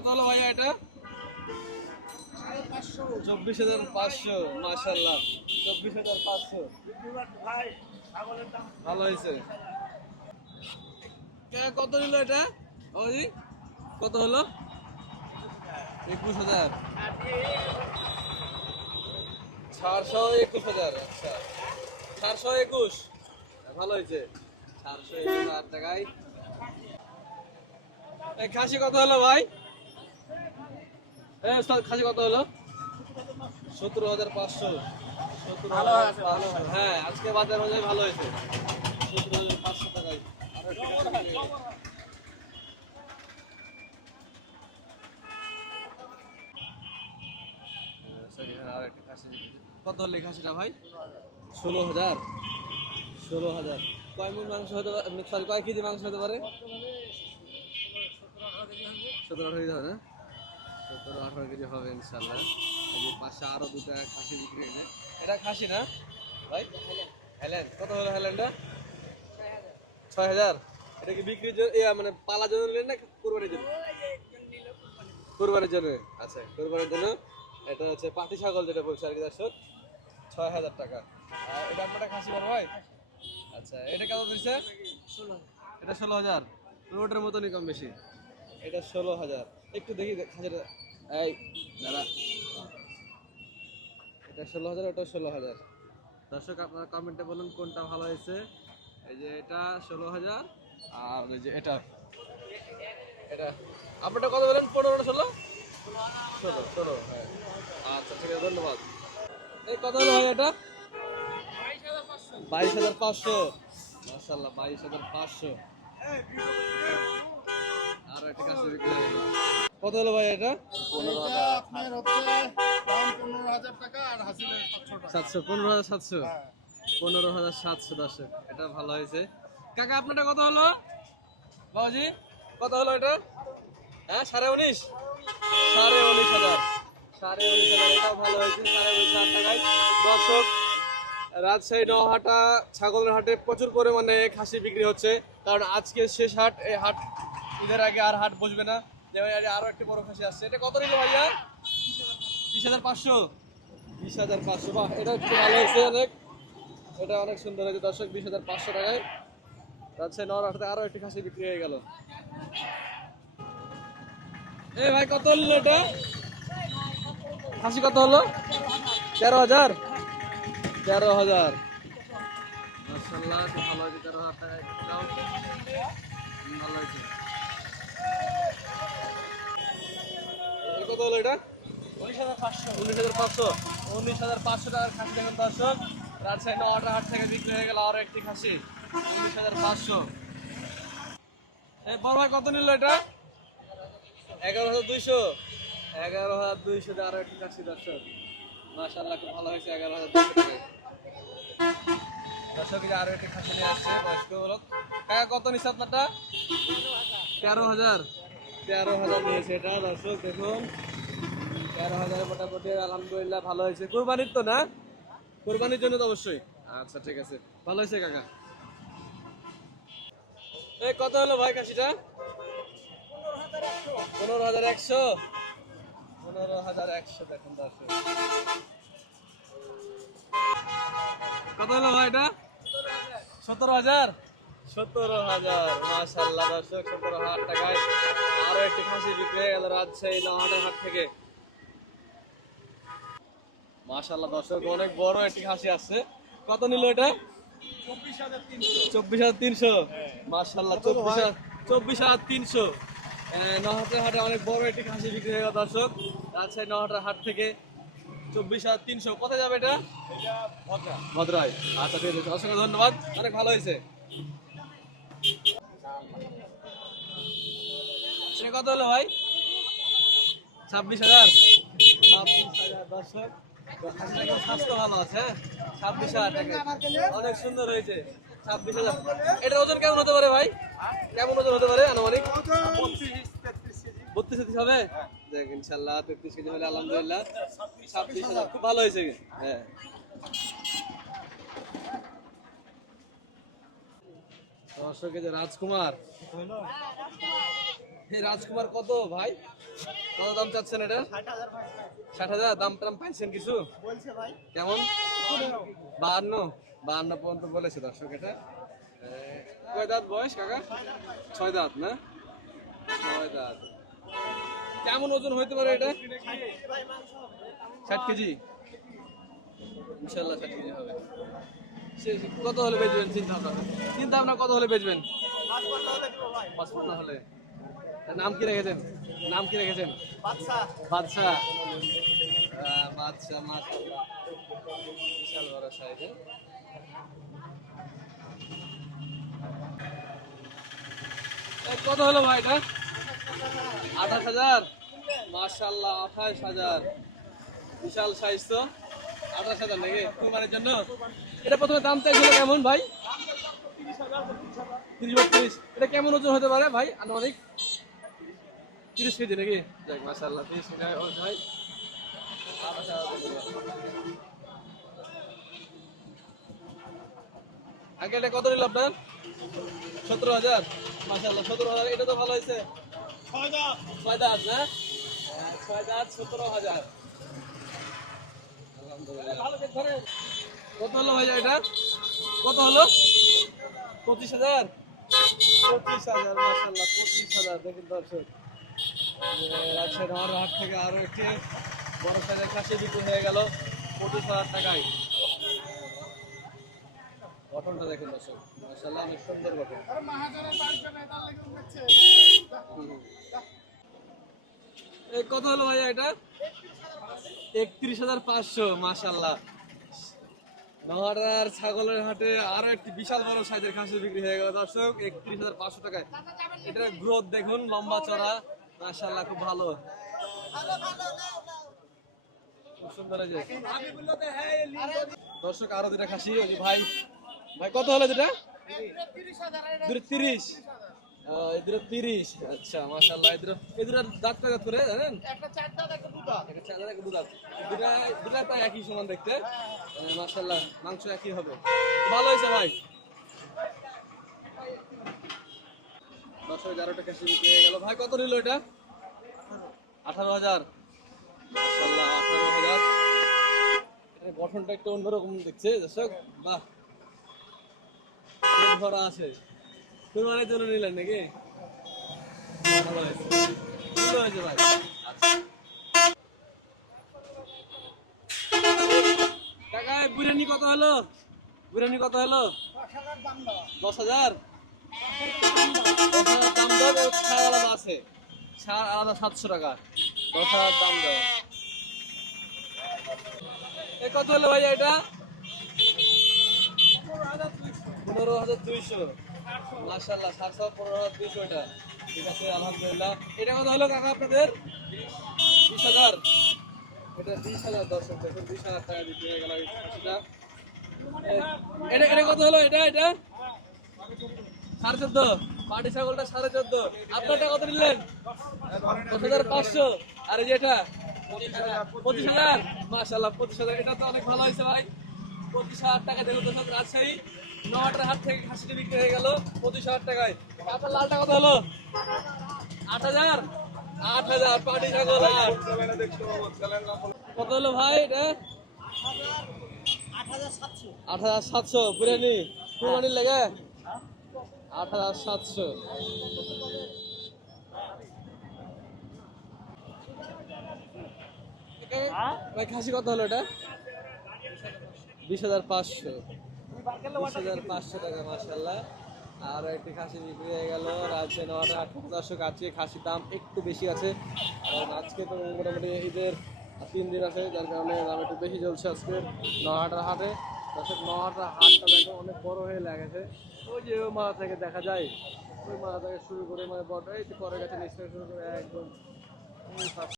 কত হলো ভাই এটা? চব্বিশ হাজার পাঁচশো মাসাল্লাহ চব্বিশ হাজার পাঁচশো। ভালো হয়েছে। কত নিল এটা? বাবাজি, কত হলো? একুশ হাজার। চারশো একুশ হাজার আচ্ছা। চারশো একুশ। ভালো হয়েছে। চারশো একুশ হাজার টাকায়। খাসি কত হলো ভাই? এই ওস্তাদ, খাসি কত হলো? সতেরো হাজার পাঁচশো। সতেরো হ্যাঁ আজকে বাজার অনুযায়ী ভালো হয়েছে। সতেরো হাজার পাঁচশো টাকায়। হ্যাঁ। কত হলে খাসিটা ভাই? ষোলো হাজার। ষোলো হাজার। কয় মন মাংস হতে পারে? সরি কয় কেজি মাংস হতে পারে? সতেরো আঠারো কেজি হবে না? সতেরো আঠারো কেজি হবে ইনশাল্লাহ এই যে পাশে আরও দুটা খাসি বিক্রি হয়েছে। এটা খাসি না? ভাই? কত হলো ছয় হাজার। এটা কি বিক্রির জন্য মানে পালার জন্য নিলেন না কুরবানির জন্য? কুরবানির জন্য। আচ্ছা কুরবানির জন্য। এটা হচ্ছে পাটি ছাগল যেটা বলছে আর কি দর্শক ছয় হাজার টাকা। আর এটা আপনারা খাসি বড় ভাই? আচ্ছা এটা কত দিচ্ছে এটা ষোলো হাজার। রোডের মতনই কম বেশি। এটা ষোলো হাজার। একটু দেখি খাসিটা এই দাদা এটা ষোলো হাজার ওটা ষোলো হাজার। দর্শক, আপনারা কমেন্টে বলুন কোনটা ভালো হয়েছে। এই যে এটা ষোলো হাজার, আর এই যে এটা। এটা। আপনারটা কত বলেন? পনেরো ষোলো? ষোলো ষোলো হ্যাঁ। আচ্ছা ঠিক আছে, ধন্যবাদ। এই, কত হলো ভাই এটা? বাইশ হাজার পাঁচশো। মাসাল্লাহ বাইশ হাজার পাঁচশো। আর একটা কাছে। কত হলো ভাই এটা? সাতশো পনেরো হাজার সাতশো? পনেরো হাজার সাতশো দর্শক এটা ভালো হয়েছে। কাকা আপনারটা কত হলো? বাবুজি কত হলো এটা? হ্যাঁ সাড়ে উনিশ? সাড়ে উনিশ হাজার। সাড়ে উনিশ হাজার এটাও ভালো হয়েছে। সাড়ে উনিশ হাজার টাকায়। দর্শক রাজশাহী নহাটা ছাগলের হাটে প্রচুর পরিমাণে খাসি বিক্রি হচ্ছে। কারণ আজকে শেষ হাট এই হাট ঈদের আগে আর হাট বসবে না। যেমন আরও একটি বড় খাসি আসছে। এটা কত নিল ভাইয়া? বিশ হাজার পাঁচশো। বিশ হাজার পাঁচশো। বাহ, এটা একটু ভালো হয়েছে অনেক। এটা অনেক সুন্দর হয়েছে দর্শক, বিশ হাজার পাঁচশো টাকায়। রাজশাহী নহাটাতে আরও একটি খাসি বিক্রি হয়ে গেল। এই ভাই, কত হলো এটা? খাসি কত হলো? তেরো হাজার? তেরো হাজার। মার্শাল্লাহ খুব ভালো হয়েছে তেরো হাজার টাকা ভালো হয়েছে। কত হলো এটা? উনিশ হাজার পাঁচশো। উনিশ হাজার পাঁচশো? উনিশ হাজার পাঁচশো টাকার খাসি দেখুন দর্শক। রাজশাহী নটা হাট থেকে বিক্রি হয়ে গেল একটি খাসি। উনিশ হাজার পাঁচশো। বড় ভাই কত নিল এটা? এগারো হাজার দুইশো। এগারো হাজার দুইশো আরও একটি খাসি দর্শক। মাশাল্লাহ খুব ভালো হয়েছে এগারো হাজার দর্শক আরও একটি খাসি নিয়ে আসছে বয়স্ক লোক কাকা কত নিচ্ছে আপনারটা? তেরো হাজার। তেরো হাজার নিয়েছে এটা দর্শক দেখুন। তেরো হাজার মোটামুটি আলহামদুলিল্লাহ ভালো হয়েছে। কোরবানির তো না? কোরবানির জন্য তো অবশ্যই। আচ্ছা ঠিক আছে। ভালো হয়েছে কাকা? এই, কত হলো ভাই কাশিটা পনেরো হাজার একশো। পনেরো হাজার একশো, দেখুন কত হলো ভাই এটা? সতেরো হাজার? সতেরো হাজার মাশাল্লাহ দর্শক, সতেরো হাজার টাকায় আরও একটি খাসি বিক্রি হয়ে গেল রাজশাহী নহাটের হাট থেকে। মাশাল্লাহ দর্শক অনেক বড় একটি খাসি আসছে। কত নিল এটা? চব্বিশ হাজার তিনশো। মাশাল্লাহ চব্বিশ হাজার চব্বিশ হাজার তিনশো। নহাটের হাটে অনেক বড় একটি খাসি বিক্রি হয়ে গেল দর্শক। রাজশাহী নহাটের হাট থেকে চব্বিশ হাজার তিনশো। কোথায় যাবে এটা? ভদ্রায় আচ্ছা ঠিক আছে অসংখ্য ধন্যবাদ। অনেক ভালো হয়েছে। সে কত হলো ভাই? ছাব্বিশ হাজার। ছাব্বিশ হাজার দর্শক। হ্যাঁ? হ্যাঁ। রাজকুমার। রাজকুমার কত ভাই? কত দাম চাচ্ছেন এটা? ষাট হাজার, দাম টাম পাইছেন কিছু? কেমন? বাহান্ন বাহান্ন পর্যন্ত বলেছে দর্শক এটা। কয় দাঁত বয়স কাকা? ছয় দাঁত, না? ছয় দাঁত। কেমন ওজন হইতে পারে এটা? ষাট কেজি? ইনশাল্লাহ ষাট কেজি হবে। কত হলে বেচবেন, চিন্তা ভাবনা চিন্তা ভাবনা কত হলে বেচবেন? পাঁচপান্ন হলে? নাম কি রেখেছেন? নাম কি রেখেছেন? বাদশাহ বাদশাহ মাশাআল্লাহ। বিশাল বড় সাইজে। কত হলো ভাই এটা? আঠাশ হাজার? মাশাল্লাহ আঠাশ হাজার। বিশাল সাইজ তো। আঠাশ হাজার নাকি? কুরবানির জন্য? এটা প্রথমে দাম চাইছিল কেমন ভাই? তিরিশ বত্রিশ। এটা কেমন ওজন হতে পারে ভাই আনুমানিক? তিরিশ কেজি নাকি? যাক তিরিশ আগে এটা কত নিল আপনার? সতেরো হাজার। মাশাল্লাহ সতেরো হাজার এটা তো ভালো হয়েছে। ছয় না? হ্যাঁ, ছয় দাঁত সতেরো হাজার। কত হলো ভাই এটা? কত হলো? পঁচিশ হাজার? পঁচিশ হাজার মাসাল্লাহ পঁচিশ হাজার দেখুন দর্শক। রাজশাহী আমার হাট থেকে আরও একটি বড় সাইজের খাসি বিক্রি হয়ে গেল পঁচিশ হাজার টাকায়। গঠনটা দেখুন দর্শক। মাসাল্লাহ অনেক সুন্দর গঠন। কত হলো ভাইয়া এটা? একত্রিশ হাজার পাঁচশো মাসাল্লাহ নহাটার ছাগলের হাটে আরও একটি বিশাল বড় সাইজের খাসি বিক্রি হয়ে গেল দর্শক একত্রিশ হাজার পাঁচশো টাকায়। এটার গ্রোথ দেখুন লম্বা চড়া মাসাল্লাহ খুব ভালো। খুব সুন্দর হয়েছে দর্শক, আরও খাসি ওই ভাই। ভাই, কত হলো যেটা? আচ্ছা দাঁত করে, জানেন। দুটা দুটা প্রায় একই সমান দেখতে। মাংস একই হবে। ভালো হয়েছে ভাই। কত নিল আঠারো হাজার। জন্য নাকি? ভাই। বিরিয়ানি কত হলো? বিরিয়ানি কত হলো? দশ হাজার। সাতশো টাকা দশ হাজার দাম দাও এ হলো এটা পনেরো হাজার দুইশো মার্শাল্লাহ সাতশো পনেরো হাজার দুইশো এটা ঠিক এটা কত হলো কাকা আপনাদের বিশ হাজার এটা বিশ হাজার দর্শক দেখুন হাজার টাকা এটা এটা কত হলো? এটা এটা? সাড়ে চোদ্দ। পাটি ছাগলটা সাড়ে চোদ্দ। আপনারটা কত নিলেন? দশ হাজার পাঁচশো। আর এই যে এটা পঁচিশ হাজার। মাসাল্লাহ পঁচিশ হাজার। এটা তো অনেক ভালো হয়েছে ভাই। পঁচিশ হাজার টাকা দিল দর্শক রাজশাহী। নটার হাট থেকে খাসিটা বিক্রি হয়ে গেল পঁচিশ হাজার টাকায়। আপনার লালটা কত হলো? আট হাজার? আট হাজার পাটি ছাগল আট। কত হলো ভাই এটা? আট হাজার সাতশো। বিরিয়ানি। কুরবানির লেগে? আট হাজার সাতশো। ভাই খাসি কত হলো এটা? বিশ হাজার পাঁচশো। বিশ হাজার পাঁচশো টাকা মাসাল্লাহ আর একটি খাসি বিক্রি হয়ে গেল। রাজ্যে নটা আঠারো দর্শক আজকে খাসির দাম একটু বেশি আছে। কারণ আজকে তো মোটামুটি ঈদের তিন দিন আছে যার কারণে দাম একটু বেশি চলছে আজকে নহাটার হাটে। দর্শক নহাটার হাতটা দেখো অনেক বড় হয়ে লেগেছে। ওই যে মাথা থেকে দেখা যায়। ওই মাথা থেকে শুরু করে মানে বড় এই পরে গেছে নিচ শুরু করে, একদম।